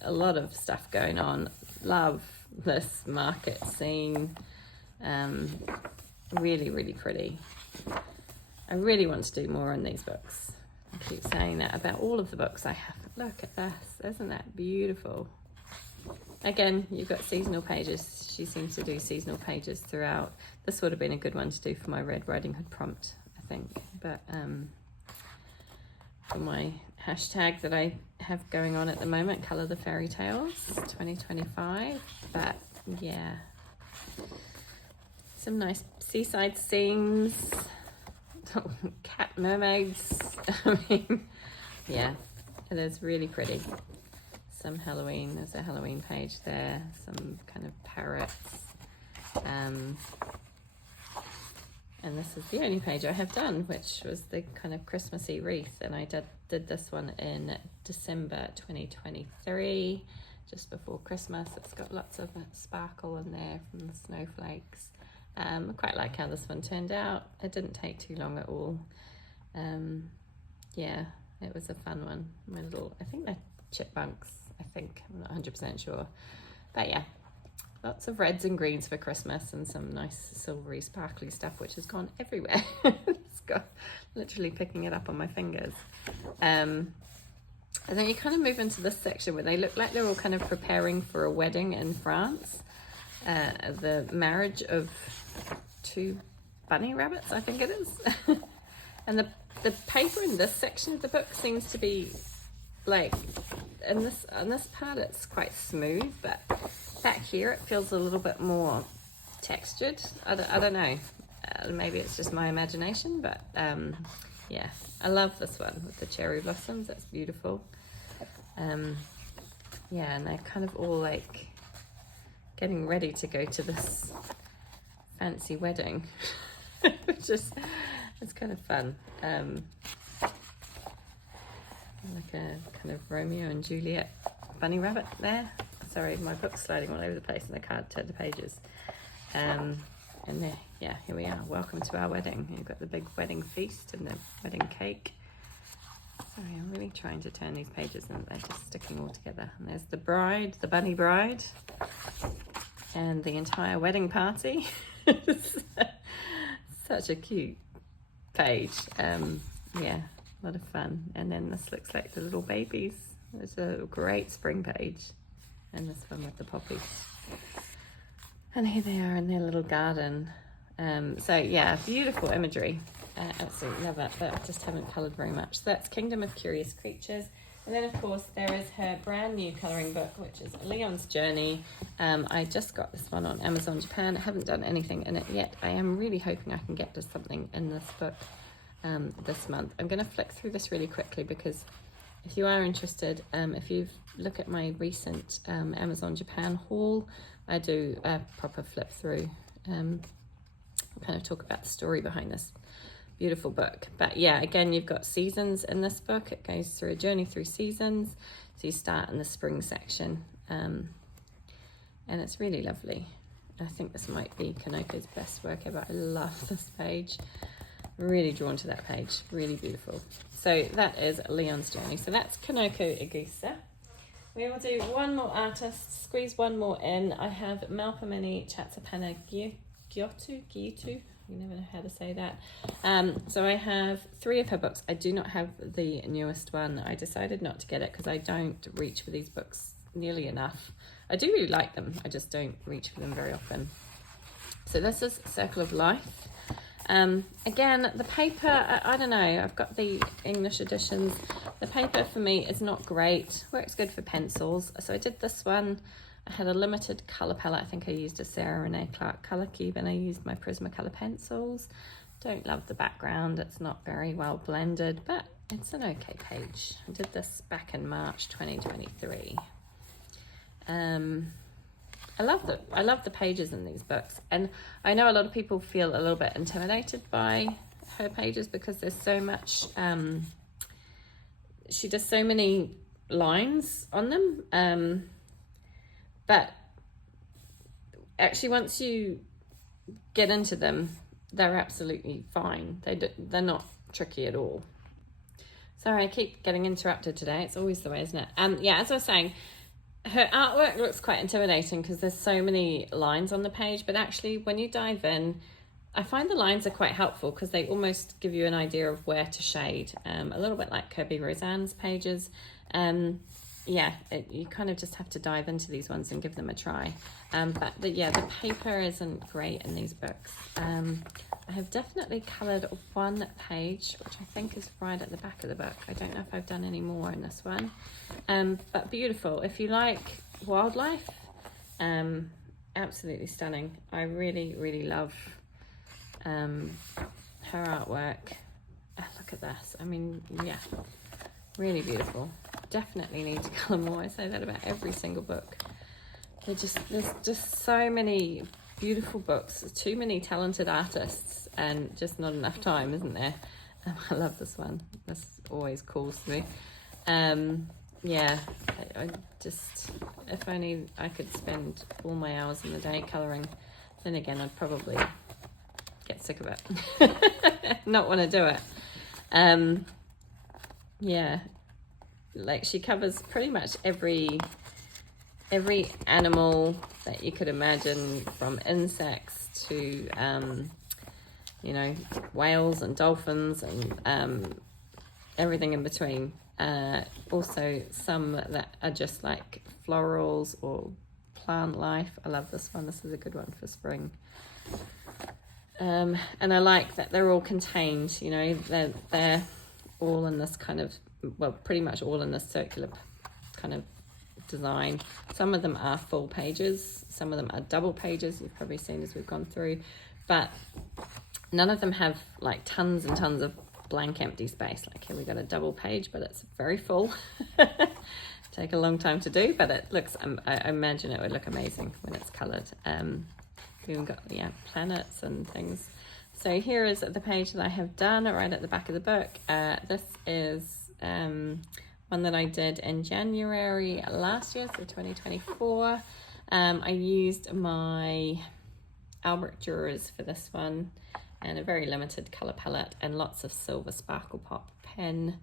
a lot of stuff going on. Love this market scene. Really pretty. I really want to do more on these books. I keep saying that about all of the books I have. Look at this, isn't that beautiful? Again, you've got seasonal pages. She seems to do seasonal pages throughout. This would have been a good one to do for my Red Riding Hood prompt, I think. But for my hashtag that I have going on at the moment, Colour the Fairy Tales 2025. But yeah, some nice seaside scenes, cat mermaids. I mean, yeah, it is really pretty. Some Halloween, there's a Halloween page there, some kind of parrots. And this is the only page I have done, which was the kind of Christmassy wreath. And I did this one in December 2023, just before Christmas. It's got lots of sparkle in there from the snowflakes. I quite like how this one turned out. It didn't take too long at all. Yeah, it was a fun one. I think they're chipmunks, I think. I'm not 100% sure. But yeah, lots of reds and greens for Christmas, and some nice silvery sparkly stuff which has gone everywhere. It's got literally picking it up on my fingers. And then you kind of move into this section where they look like they're all kind of preparing for a wedding in France. The marriage of two bunny rabbits, I think it is. And the paper in this section of the book seems to be like, on this part it's quite smooth, but back here it feels a little bit more textured. I don't know. Maybe it's just my imagination, but yeah, I love this one with the cherry blossoms. That's beautiful. Yeah, and they're kind of all like getting ready to go to this fancy wedding, which is, it's kind of fun. Like a kind of Romeo and Juliet bunny rabbit there. Sorry, my book's sliding all over the place and I can't turn the pages. And there, yeah, here we are. Welcome to our wedding. You've got the big wedding feast and the wedding cake. Sorry, I'm really trying to turn these pages and they're just sticking all together. And there's the bride, the bunny bride, and the entire wedding party. Such a cute page. Yeah, a lot of fun. And then this looks like the little babies. There's a great spring page. And this one with the poppies. And here they are in their little garden. So yeah, beautiful imagery. Absolutely love it, but I just haven't coloured very much. So that's Kingdom of Curious Creatures. And then of course there is her brand new colouring book, which is Leon's Journey. I just got this one on Amazon Japan. I haven't done anything in it yet. I am really hoping I can get to something in this book this month. I'm going to flick through this really quickly because if you are interested, if you look at my recent Amazon Japan haul, I do a proper flip through, kind of talk about the story behind this beautiful book. But yeah, again, you've got seasons in this book. It goes through a journey through seasons. So you start in the spring section, and it's really lovely. I think this might be Kanoko's best work ever. I love this page. Really drawn to that page. Really beautiful. So that is Leon's Journey. So that's Kanoko Egusa. We will do one more artist, squeeze one more in. I have Melpomeni Chatzipanagiotou. You never know how to say that. So I have 3 of her books. I do not have the newest one. I decided not to get it because I don't reach for these books nearly enough. I do really like them. I just don't reach for them very often. So this is Circle of Life. Again, the paper, I don't know, I've got the English editions. The paper for me is not great. Works good for pencils. So I did this one. I had a limited colour palette. I think I used a Sarah Renee Clark colour cube and I used my Prismacolor pencils. Don't love the background. It's not very well blended, but it's an okay page. I did this back in March 2023. I love the pages in these books, and I know a lot of people feel a little bit intimidated by her pages because there's so much. She does so many lines on them, but actually once you get into them, they're absolutely fine. They're not tricky at all. Sorry, I keep getting interrupted today. It's always the way, isn't it? Yeah, as I was saying, her artwork looks quite intimidating because there's so many lines on the page, but actually when you dive in, I find the lines are quite helpful because they almost give you an idea of where to shade, a little bit like Kirby Roseanne's pages. Yeah, you kind of just have to dive into these ones and give them a try. But the paper isn't great in these books. I have definitely coloured one page, which I think is right at the back of the book. I don't know if I've done any more in this one. But beautiful. If you like wildlife, absolutely stunning. I really, really love her artwork. Look at this. I mean, yeah, really beautiful. Definitely need to colour more. I say that about every single book. There's just so many beautiful books, too many talented artists, and just not enough time, isn't there? I love this one. This always calls to me. Yeah, I just, if only I could spend all my hours in the day colouring, then again I'd probably get sick of it. Not want to do it. Yeah, like she covers pretty much every every animal that you could imagine, from insects to you know, whales and dolphins and everything in between. Also some that are just like florals or plant life. I love this one. This is a good one for spring. And I like that they're all contained, you know, they're all in this kind of, well, pretty much all in this circular kind of design. Some of them are full pages, some of them are double pages, you've probably seen as we've gone through, but none of them have like tons and tons of blank empty space. Like here we got a double page, but it's very full. Take a long time to do, but it looks, I imagine it would look amazing when it's coloured. We've even got, yeah, planets and things. So here is the page that I have done right at the back of the book. This is one that I did in January last year, so 2024. I used my Albert Dürers for this one, and a very limited colour palette, and lots of silver sparkle pop pen,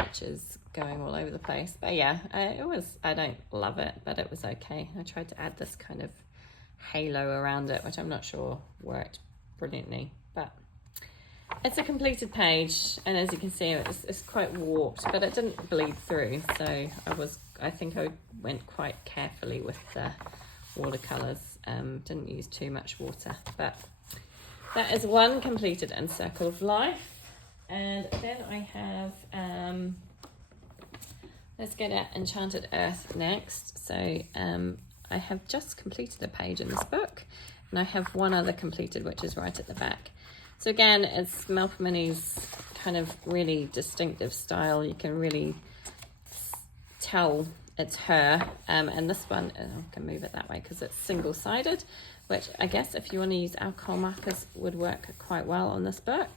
which is going all over the place. But yeah, I don't love it, but it was okay. I tried to add this kind of halo around it, which I'm not sure worked brilliantly, but it's a completed page, and as you can see, it's quite warped, but it didn't bleed through, so I think I went quite carefully with the watercolors. Didn't use too much water, but that is one completed and Circle of Life. And then I have let's get at Enchanted Earth next. So I have just completed a page in this book, and I have one other completed, which is right at the back. So again, it's Melpomeni's kind of really distinctive style. You can really tell it's her. And this one, I can move it that way because it's single-sided, which I guess if you want to use alcohol markers would work quite well on this book.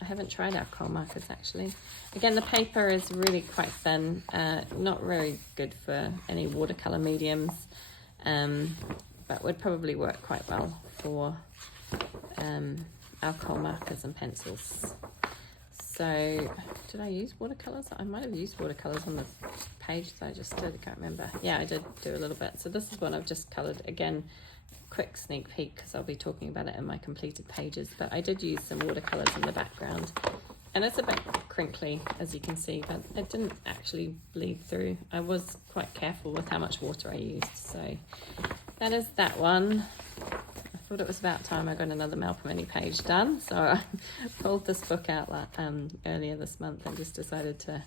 I haven't tried alcohol markers actually. Again, the paper is really quite thin, not very good for any watercolor mediums, but would probably work quite well for alcohol markers and pencils. So, did I use watercolors? I might have used watercolors on the page that I just did, I can't remember. Yeah, I did do a little bit. So this is one I've just colored. Again, quick sneak peek because I'll be talking about it in my completed pages, but I did use some watercolors in the background, and it's a bit crinkly as you can see, but it didn't actually bleed through. I was quite careful with how much water I used. So that is that one. I thought it was about time I got another Melpomeni page done, so I pulled this book out earlier this month and just decided to,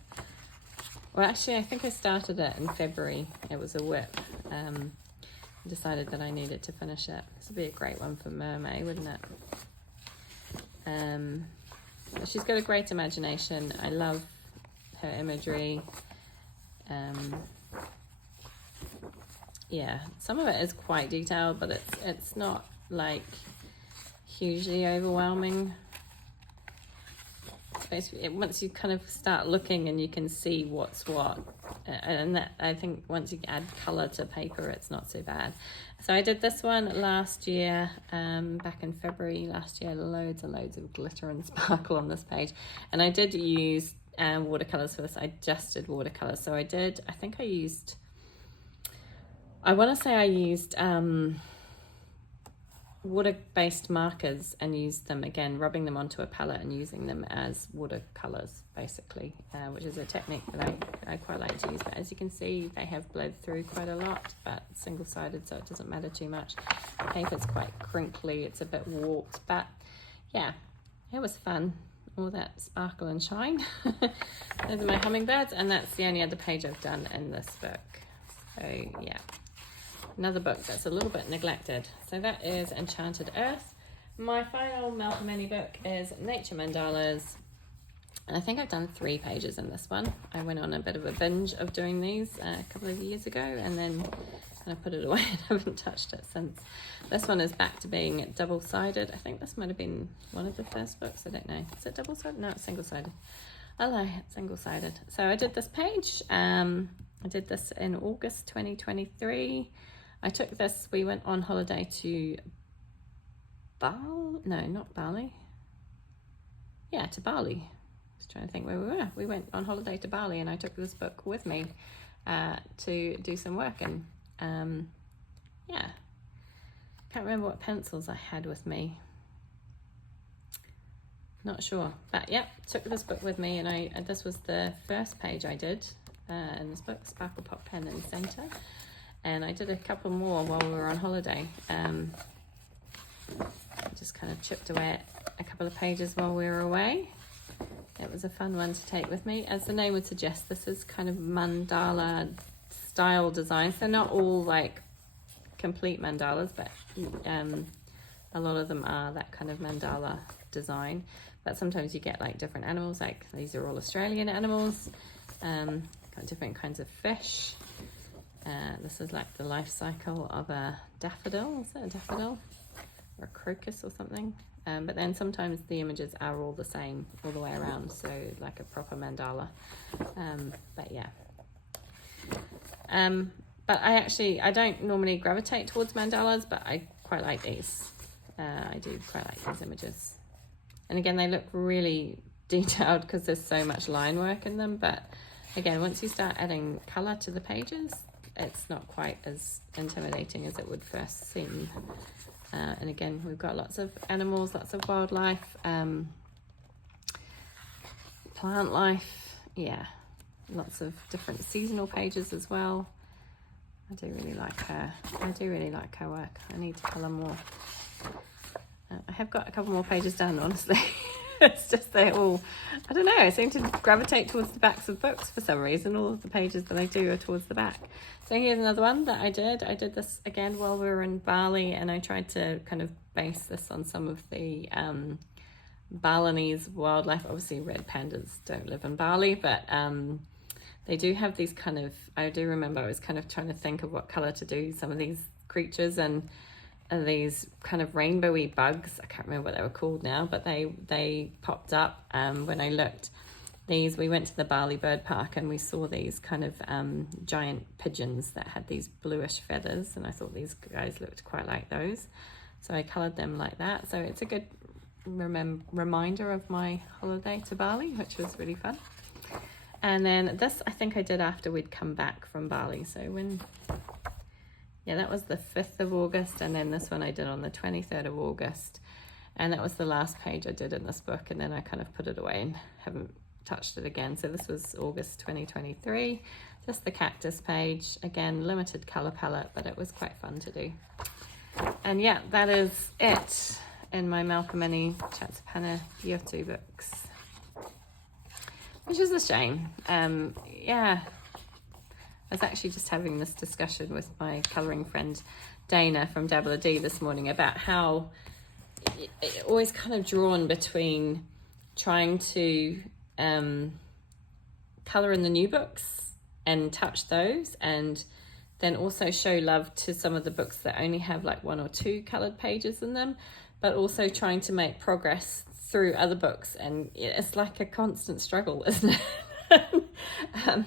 well actually I think I started it in February. It was a whip. Decided that I needed to finish it. This would be a great one for Mermaid, wouldn't it? She's got a great imagination. I love her imagery. Yeah, some of it is quite detailed, but it's not like hugely overwhelming. Once you kind of start looking and you can see what's what, and that, I think once you add color to paper, it's not so bad. So I did this one last year, back in February last year. Loads and loads of glitter and sparkle on this page, and I did use watercolors for this. I just did watercolors, so I want to say I used water-based markers and used them again, rubbing them onto a palette and using them as watercolors basically, which is a technique that I quite like to use. But as you can see, they have bled through quite a lot, but single-sided, so it doesn't matter too much. The paper's quite crinkly, it's a bit warped, but yeah, it was fun. All that sparkle and shine. Those are my hummingbirds, and that's the only other page I've done in this book. So yeah, another book that's a little bit neglected. So that is Enchanted Earth. My final Melpomeni book is Nature Mandalas, and I think I've done 3 pages in this one. I went on a bit of a binge of doing these a couple of years ago, and then kind of put it away and haven't touched it since. This one is back to being double-sided. I think this might have been one of the first books, I don't know. Is it double-sided? No, it's single-sided. I lie, it's single-sided. So I did this page. I did this in August 2023. I took this, we went on holiday to Bali? No, not Bali. Yeah, to Bali. I was trying to think where we were. We went on holiday to Bali, and I took this book with me. to do some work. And yeah, can't remember what pencils I had with me. Not sure, but yeah, took this book with me, and this was the first page I did in this book, Sparkle Pop Pen in the center, and I did a couple more while we were on holiday. Just kind of chipped away at a couple of pages while we were away. It was a fun one to take with me. As the name would suggest, this is kind of mandala style designs. They're not all like complete mandalas, but a lot of them are that kind of mandala design. But sometimes you get like different animals, like these are all Australian animals, got different kinds of fish. This is like the life cycle of a daffodil. Is that a daffodil? Or a crocus or something? But then sometimes the images are all the same all the way around, so like a proper mandala. But yeah. But I don't normally gravitate towards mandalas, but I quite like these. I do quite like these images. And again, they look really detailed because there's so much line work in them. But again, once you start adding colour to the pages, it's not quite as intimidating as it would first seem. And again, we've got lots of animals, lots of wildlife, plant life, yeah, lots of different seasonal pages as well. I do really like her. I do really like her work. I need to colour more. I have got a couple more pages done, honestly. It's just they're all, I don't know, I seem to gravitate towards the backs of books for some reason. All of the pages that I do are towards the back. So here's another one that I did. I did this again while we were in Bali, and I tried to kind of base this on some of the Balinese wildlife. Obviously red pandas don't live in Bali, but they do have these kind of, I do remember I was kind of trying to think of what colour to do some of these creatures, and these kind of rainbowy bugs. I can't remember what they were called now, but they popped up when I looked. We went to the Bali Bird Park and we saw these kind of giant pigeons that had these bluish feathers, and I thought these guys looked quite like those. So I coloured them like that. So it's a good reminder of my holiday to Bali, which was really fun. And then this I think I did after we'd come back from Bali. So yeah, that was the 5th of August, and then this one I did on the 23rd of August. And that was the last page I did in this book, and then I kind of put it away and haven't touched it again. So this was August 2023, just the cactus page. Again, limited colour palette, but it was quite fun to do. And yeah, that is it in my Melpomeni Chatzipanagiotou books, which is a shame. Yeah. I was actually just having this discussion with my colouring friend Dana from Dabble D this morning about how it always kind of drawn between trying to colour in the new books and touch those, and then also show love to some of the books that only have like 1 or 2 coloured pages in them, but also trying to make progress through other books. And it's like a constant struggle, isn't it?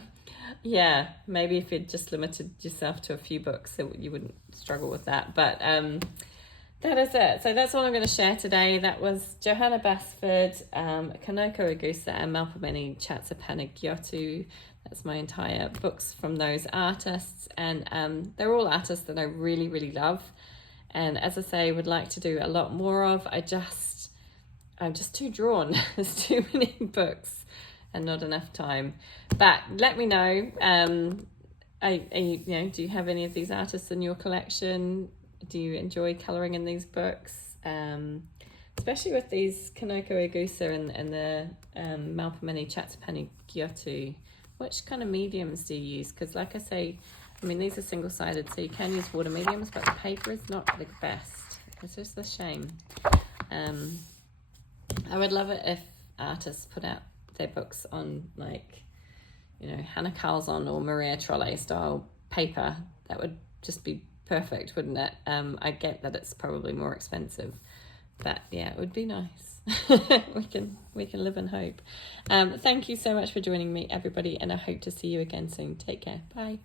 Yeah, maybe if you'd just limited yourself to a few books, you wouldn't struggle with that. But that is it. So that's all I'm going to share today. That was Johanna Basford, Kanoko Egusa, and Melpomeni Chatzipanagiotou. That's my entire books from those artists. And they're all artists that I really, really love. And as I say, would like to do a lot more of. I'm just too drawn. There's too many books and not enough time. But let me know, do you have any of these artists in your collection? Do you enjoy colouring in these books? Especially with these Kanoko Egusa and the Melpomeni Chatzipanagiotou. Which kind of mediums do you use? Because like I say, I mean, these are single-sided, so you can use water mediums, but the paper is not the best. It's just a shame. I would love it if artists put out their books on Hannah Carlson or Maria Trolle style paper. That would just be perfect, wouldn't it? I get that it's probably more expensive, but yeah, it would be nice. we can live in hope. Thank you so much for joining me, everybody, and I hope to see you again soon. Take care. Bye.